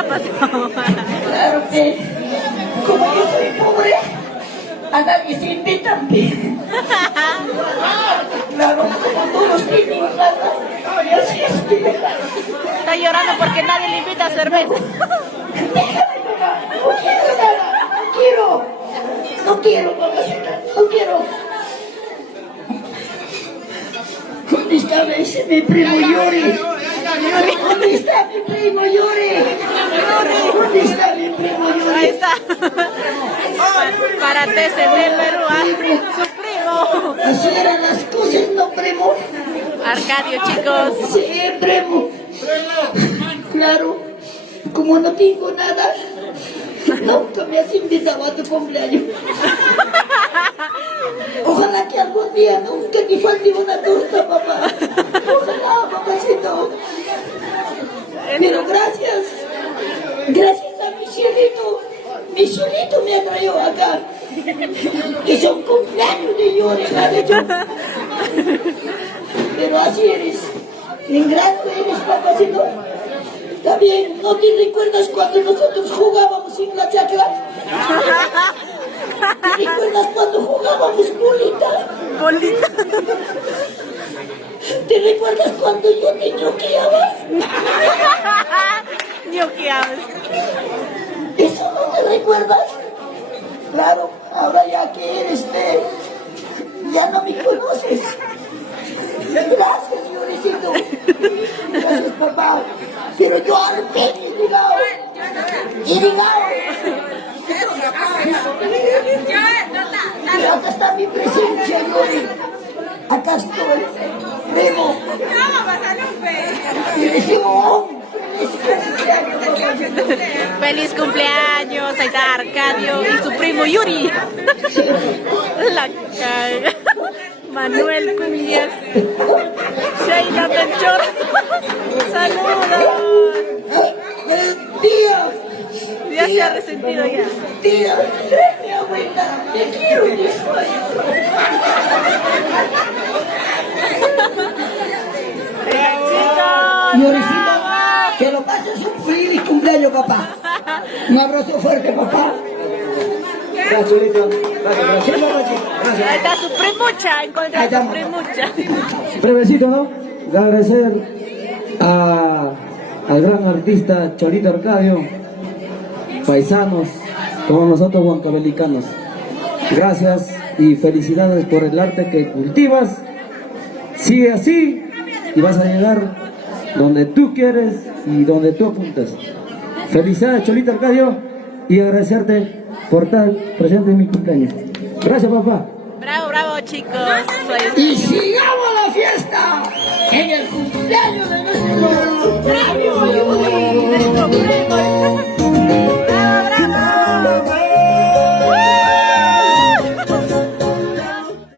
ha pasado? Claro que, como yo soy pobre, a nadie se invitan. Claro, como todos tienen plata, y así es. Está llorando porque nadie le invita a cerveza. Déjame, mamá, no quiero nada, no quiero, mamacita, no quiero. ¿Dónde está ese mi primo Yuri? ¿Dónde está mi primo Yuri? ¿Dónde está mi primo Yuri? Ahí está. Para TCD Perú, su primo. Así eran las cosas, ¿no, primo? Arcadio, chicos. Sí, primo. Claro, como no tengo nada, nunca me has invitado a tu cumpleaños. Ojalá que algún día nunca te falte una torta, papá. Ojalá, papacito. Pero gracias a mi cielito. Mi cielito me ha traído acá. Que son cumpleaños de llores, pero así eres. Ingrato eres, papacito. Está bien, ¿no te recuerdas cuando nosotros jugábamos en la chacra? ¿Te recuerdas cuando jugábamos bolita? Bolita. ¿Te recuerdas cuando yo te ñoqueaba? Ñoqueabas. ¿Eso no te recuerdas? Claro, ahora ya que eres ya no me conoces. Gracias, Llorecito. Gracias, papá. Pero yo al fin he llegado. Y acá está mi presencia, Llore. Acá estoy. Primo. Te deseo un Feliz cumpleaños, ahí está Arcadio y su primo Yuri. La caga. Manuel Cuñas. Sheila Melchor. Saludos. Tía. Ya se ha resentido ya. Tía, mi abuela, te quiero, Llorecito, que lo pases un feliz cumpleaños, papá. Un abrazo fuerte, papá. Gracias, Cholito. Gracias. Ahí está su primucha, encontré a su primucha. Brevecito, ¿no? De agradecer al gran artista Cholito Arcadio, paisanos como nosotros huancavelicanos. Gracias y felicidades por el arte que cultivas. Sigue así y vas a llegar donde tú quieres y donde tú apuntas. Felicidades, Cholito Arcadio, y agradecerte por estar presente en mi cumpleaños. Gracias, papá. Bravo, bravo, chicos. Y sigamos.